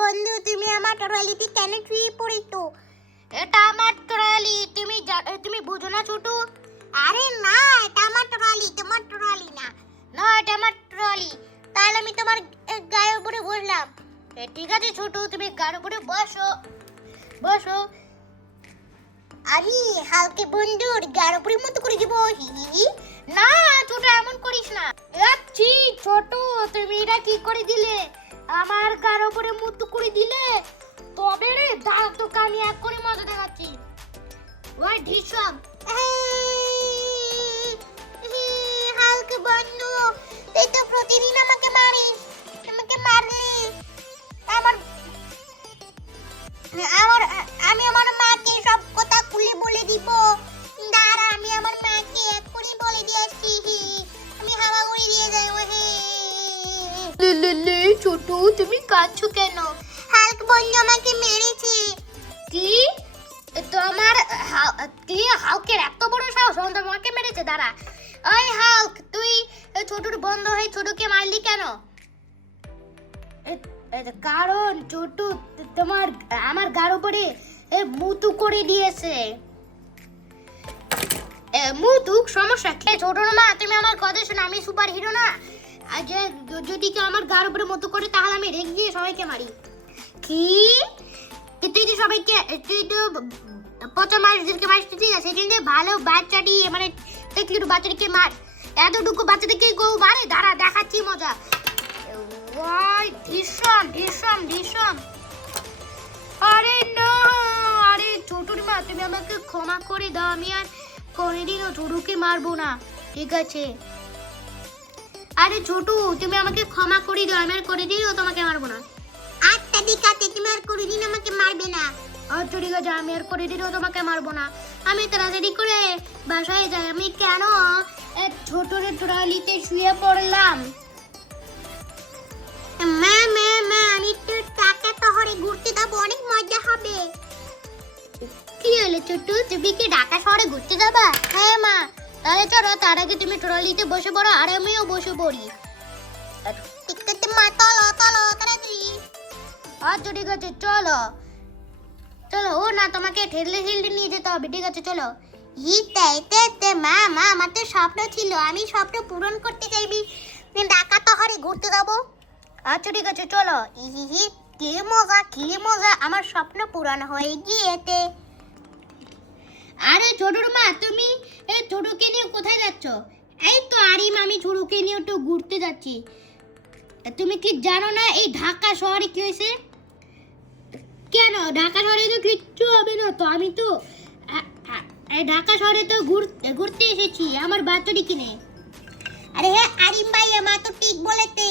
বন্ধু, তুমি আমার ট্রলিতে কেন শুয়ে পড়েছো? এটা আমার ট্রলি, তুমি বুঝো না ছোটু? আরে না, এটা আমার ট্রলি, তোমার ট্রলি না। না, এটা আমার ট্রলি। তাহলে আমি তোমার গায়ের উপরে বসলাম। ঠিক আছে ছোটু, তুমি গাড়ি উপরে বসো বসো। আমি হালকে বন্ধুর গায়ের উপরে মতো করে দিব। না ছোটু, এমন করিস না। আচ্ছি ছোটু, তুমি এটা কি করে দিলে? আমার গাড়ি উপরে মুতু করে দিলে। তবে রে দাঁড়া, তোকে আমি এক করে মজা দেখাচ্ছি। ওই ঢিসম। হালকে বন্ধু, তুই তো প্রতিদিন আমাকে মারিস। আমাকে মারলি আমার আমার আমি আমার মাকে সব কথা খুলে বলে দিব। দাঁড়া, আমি আমার মাকে এক্ষুনি বলে দিয়ে আসছি। আমি হাওয়াগুড়ি দিয়ে যাই। লে ছোটু, তুমি কাঁদছো কেন? হালক বন্ধু আমাকে মেরেছে। কি? তোমার কি হালকের এত বড় সাহস? তোমাকে মেরেছে? দাঁড়া। ওই হালক, তুই ছোটুর বন্ধ হয়ে ছোটুকে মারলি কেন? কারণ ছোটু আমার গার উপরে মুতু করে দিয়েছে। মুতুক, সমস্যা কি? ছোটর মা, তুমি আমার কথা শোনো। আমি সুপার হিরো না? আর যদি কেউ আমার গার উপরে মুতু করে, তাহলে আমি রেগে গিয়ে সবাইকে মারি। কি? তুই তো সবাইকে, তুই তো পচা মানুষদেরকে মারিস, ঠিক আছে? কিন্তু ভালো বাচ্চাটি, মানে দেখলি একটু বাচ্চাটিকে মার। এতটুকু বাচ্চাদেরকে কেউ মারে? দাঁড়া, দেখাচ্ছি মজা। ওয়াই ভীষণ ভীষণ ভীষণ। আরে না, আরে ছোটুর মা, তুমি আমাকে ক্ষমা করে দাও। আমি আর কোনোদিনও ছোটুকে মারবো না, ঠিক আছে? আরে ছোটু, তুমি আমাকে ক্ষমা করে দাও। আমি আর কোনোদিনও তোমাকে মারবো না। আচ্ছা ঠিক আছে, তুমি আর কোনোদিন আমাকে মারবে না। আচ্ছা ঠিক আছে, আমি আর কোনোদিনও তোমাকে মারবো না। আমি তাড়াতাড়ি করে বাসায় যাই। আমি কেন ছোটর ট্রলিতে শুয়ে পড়লাম? মা মা মা, আমি তো টাকা শহরে ঘুরতে যাবো, অনেক মজা হবে। কি হলো ছোটু, তুমি কি ঢাকা শহরে ঘুরতে যাবা? হ্যাঁ মা। তাহলে চলো, তার আগে তুমি ট্রলিতে বসে পড়ো আর আমিও বসে পড়ি। ঠিক আছে মা, চলো চলো তাড়াতাড়ি। আচ্ছা ঠিক আছে, চলো চলো। ও না, তোমাকে ঠেলে ঠেলে নিয়ে যেতে হবে, ঠিক আছে? চলো। মা মা, আমার তো স্বপ্ন ছিল, আমি স্বপ্ন পূরণ করতে চাইবি, ঢাকা শহরে ঘুরতে যাবো। আচ্ছা ঠিক আছে, চলো। ইহি, কি মজা কি মজা, আমার স্বপ্ন পূরণ হয়ে গিয়েছে। আরে ছোটুর মা, তুমি এই ছোটুকে নিয়ে কোথায় যাচ্ছ? এই তো আরিম, আমি ছোটুকে নিয়ে একটু ঘুরতে যাচ্ছি। তুমি কি জানো না এই ঢাকা শহরে কি হয়েছে? কেন? ঢাকা শহরে তো কিচ্ছু হবে না তো। আমি তো এই ঢাকা শহরে তো ঘুরতে এসেছি আমার বাচ্চাটি কিনে। আরে হ্যাঁ আরিম ভাই, আমার তো ঠিক বলেছে।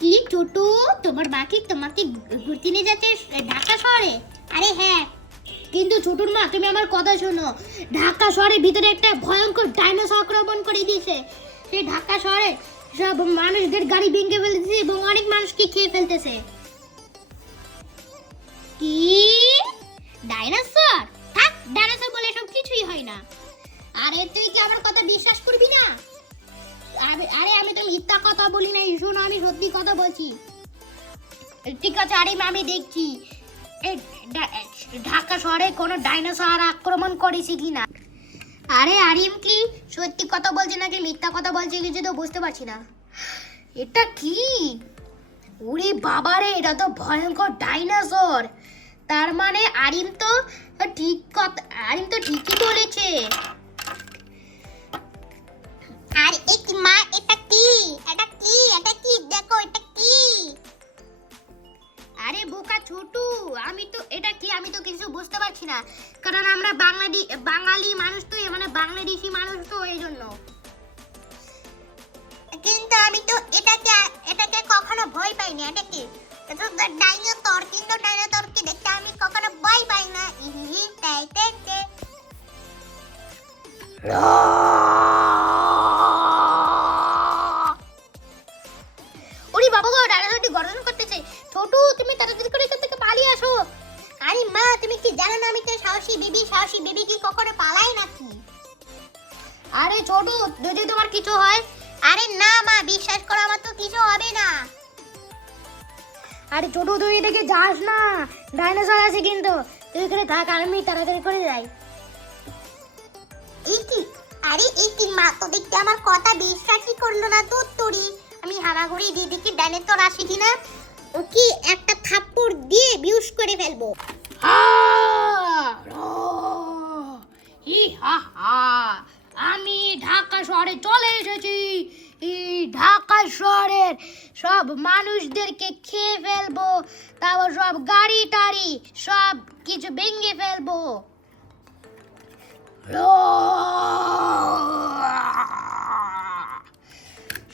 কি ছোটু, তোমার বাকি তোমাকে ঘুরতে নিয়ে যাচ্ছে ঢাকা শহরে? আরে হ্যাঁ। কিন্তু ছোটুর মা, তুমি আমার কথা শোনো। ঢাকা শহরের ভিতরে একটা ভয়ঙ্কর ডাইনোসর আক্রমণ করে দিয়েছে। সেই ঢাকা শহরে সব মানুষদের গাড়ি ভেঙে ফেলতেছে এবং অনেক মানুষকে খেয়ে ফেলতেছে। কি? ডাইনোসর? থাক, ডাইনোসর বলে সব কিছুই হয় না। আরে তুই কি আমার কথা বিশ্বাস করবি না? আরে আমি তো মিথ্যা কথা বলি না, শোনো, আমি সত্যি কথা বলছি। ঠিক আছে আরিম, আমি দেখছি ঢাকা শহরে কোনো ডাইনোসর আক্রমণ করেছে কিনা। আরে আরিম কি সত্যি কথা বলছে নাকি মিথ্যা কথা বলছে কিছু তো বুঝতে পারছি না। এটা কি? ওরে বাবারে, এটা তো ভয়ঙ্কর ডাইনোসর। তার মানে আরিম তো ঠিকই বলেছে। আর এক মা, এটা কি? এটা কি? এটা কি? দেখো এটা কি? আরে বোকা ছোটু, আমি তো কিছু বুঝতে পারছি না, কারণ আমরা বাঙালি মানুষ তো, মানে বাংলাদেশি মানুষ তো, এই জন্য। কিন্তু আমি তো এটাকে কখনো ভয় পাইনি। এটা কি? এটা তো ডাইনোসর, কিন্তু ডাইনোসরকে দেখতে আমি কখনো ভয় পাই না। ইহি, তাই তাই তাই। ওরে বাবা গো, ডাইনোসরটি গর্জন করতেছে। ছোটু, তুমি তাড়াতাড়ি করে এখান থেকে পালিয়ে আসো। আরে মা, তুমি কি জানো না আমি তো সাহসী বেবি? সাহসী বেবি কি কখনো পালায় নাকি? আরে ছোটু, যদি তোমার কিছু হয়? আরে না মা, বিশ্বাস করো, আমার তো কিছু হবে না। আরে ছোট তুই এদিকে যাস না, ডাইনোসর আছে কিন্তু, তুই এখানে থাক, আমি তাড়াতাড়ি করে যাই। এই কি, আরে এই কি, মা তো দেখতে আমার কথা বিশ্বাসই করলো না তো তোরি। আমি হামাগুড়ি দিয়ে দেখি ডাইনোসর আসে কিনা, ওকে একটা থাপ্পড় দিয়ে বিউস করে ফেলবো। আমি ঢাকা শহরে চলে এসেছি। এই ঢাকা শহরের সব মানুষদেরকে খেয়ে ফেলবো, তারপর সব গাড়ি টাড়ি সব কিছু ভেঙে ফেলবো।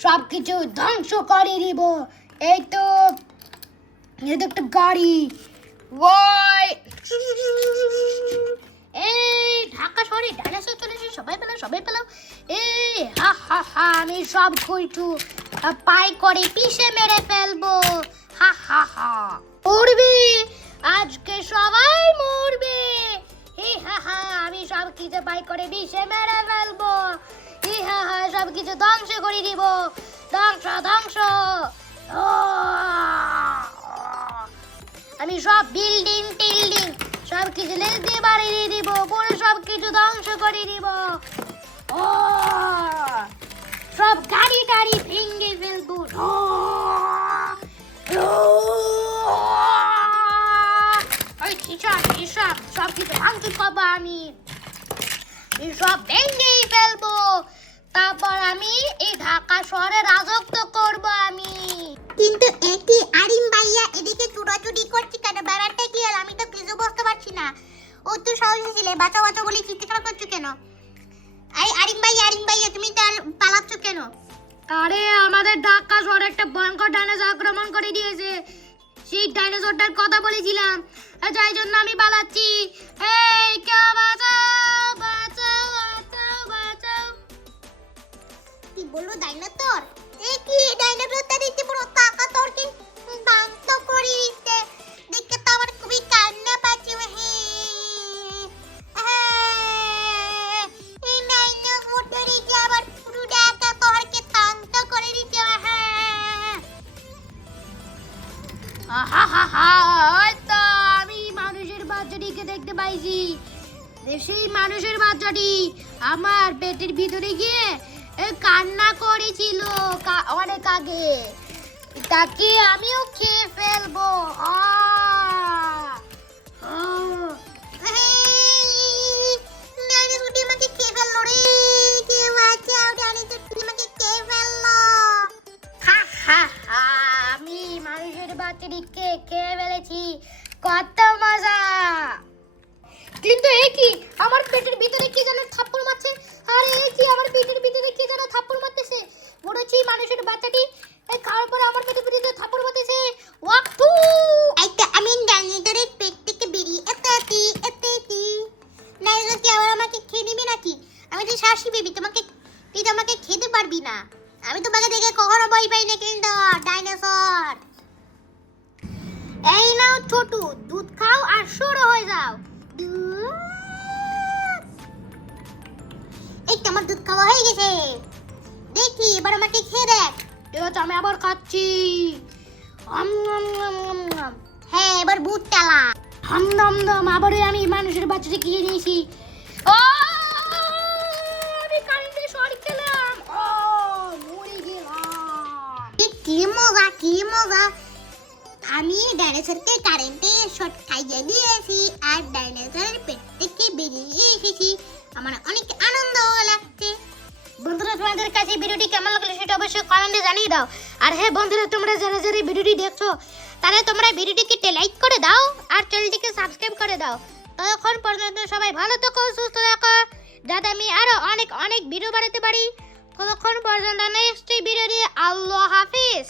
সব কিছু ধ্বংস করে দিব। এই তো একটা গাড়ি, ওই এই ঢাকা শহরে ডাইনোসর চলে এসেছে, সবাই পেলাম, সবাই পেলাম। এই হা হা হা, আমি সব কিছু পাই করে পিষে মেরে ফেলবো। হা হা হা, মরবে আজকে, সবাই মরবে। হি হা হা, আমি সব কিছু পাই করে পিষে মেরে ফেলবো। হি হা হা, সব কিছু ধ্বংস করে দিব, ধ্বংস ধ্বংস। আমি সব বিল্ডিং টিল্ডিং সব কিছু লেজ দিয়ে বাড়িয়ে দিব, পুরো সব কিছু ধ্বংস করে দিব। ও সব গাড়ি টাড়ি ভেঙে ফেলবো। ওই হিসাব হিসাব সব কিছু ভাঙতে পাবো, আমি সব ভেঙেই ফেলবো। তারপর আমি এই ঢাকা শহরে রাজত্ব করব আমি। কিন্তু একই আরিম ভাইয়া এদিকে চুরাচুরি করছে কেন? ব্যাপারটা কি হল? আমি তো কিছু বুঝতে পারছি না। ও তো সাহসী ছিলে, বাঁচাও বাঁচাও বলে চিৎকার করছো কেন? আরে আরিম ভাইয়া তুমি তো পালাচ্ছ কেন? আরে আমাদের ঢাকা শহরে একটা ভয়ঙ্কর ডাইনোসর আক্রমণ করে দিয়েছে, সেই ডাইনোসরটার কথা বলেছিলাম, যাই জন্য আমি পালাচ্ছি। এই কেউ বাঁচাও বাঁচাও বাঁচাও বাঁচাও। কি বললো ডাইনোসর? এ কি ডাইনোসরটা দেখতে পুরো টাকা তরকি দান্ত করে দিতে, দেখতে তো আমার খুবই কান্না পাচ্ছে। এই ডাইনোসরটা দেখে আবার পুরো টাকা তরকি দান্ত করে দিতে। হা হা হা, ওই তো আমি মানুষের বাচ্চাটিকে দেখতে পাইছি। সেই মানুষের বাচ্চাটি আমার পেটের ভিতরে গিয়ে কান্না করেছিল অনেক আগে, তাকে আমিও খেয়ে ফেলবো। ডাইনোসরটি আমাকে খেয়ে ফেললো রে, কেউ বাঁচাও, ডাইনোসরটি আমাকে খেয়ে ফেললো। হা হা হা, আমি মানুষের বাচ্চাটিকে খেয়ে ফেলেছি, কত মজা। কিন্তু এই কি, আমার পেটের ভিতরে কি যেন থাপ্পড় মারছে। আরে এই কি, আমার পেটের ভিতরে কি যেন থাপ্পড় মারতেছে। মনে হচ্ছে মানুষের বাচ্চাটি খাওয়ার পরে আমার পেটের ভিতরে থাপ্পড় মারতেছে। ওয়াক্তু একটা আমি ডাইনোসরের পেট থেকে বেরিয়ে এতে ডাইনোসর কি আবার আমাকে খেয়ে নিবি নাকি? আমি তো সাহসী বেবি, তুই তো আমাকে খেতে পারবি না। আমি তোমাকে দেখে কখনো ভয় পাই না কিন্তু ডাইনোসর। এই নাও ছোটু, দুধ খাও আর সরো হয়ে যাও। এই তো আমার দুধ খাওয়া হয়ে গেছে, দেখি এবার আমাকে খেয়ে দেখ। ঠিক আছে, আমি আবার খাচ্ছি। হ্যাঁ এবার বুট চালা। হাম দম দম, আবারও আমি মানুষের বাচ্চাটি খেয়ে নিয়েছি। ও আমি কারেন্টে শর্ট খেলাম, ও মরে গেলাম। কি মজা, আমি ডাইনোসরকে কারেন্টে শর্ট খাইয়ে দিয়েছি আর ডাইনোসরের পেট থেকে বেরিয়ে এসেছি। আমার অনেক আনন্দ লাগছে। বন্ধুরা, তোমাদের কাছে ভিডিওটি কেমন লাগলো সেটা অবশ্যই কমেন্টে জানিয়ে দাও। আর হ্যাঁ বন্ধুরা, তোমরা যারা যারা ভিডিওটি দেখছো তাহলে তোমরা ভিডিওটিকে লাইক করে দাও আর চ্যানেলটিকে সাবস্ক্রাইব করে দাও। ততক্ষণ পর্যন্ত সবাই ভালো থাকো, সুস্থ থাকো, যাতে আমি আরো অনেক অনেক ভিডিও বানাতে পারি। ততক্ষণ পর্যন্ত নেক্সট ভিডিও দিয়ে আল্লাহ হাফিজ।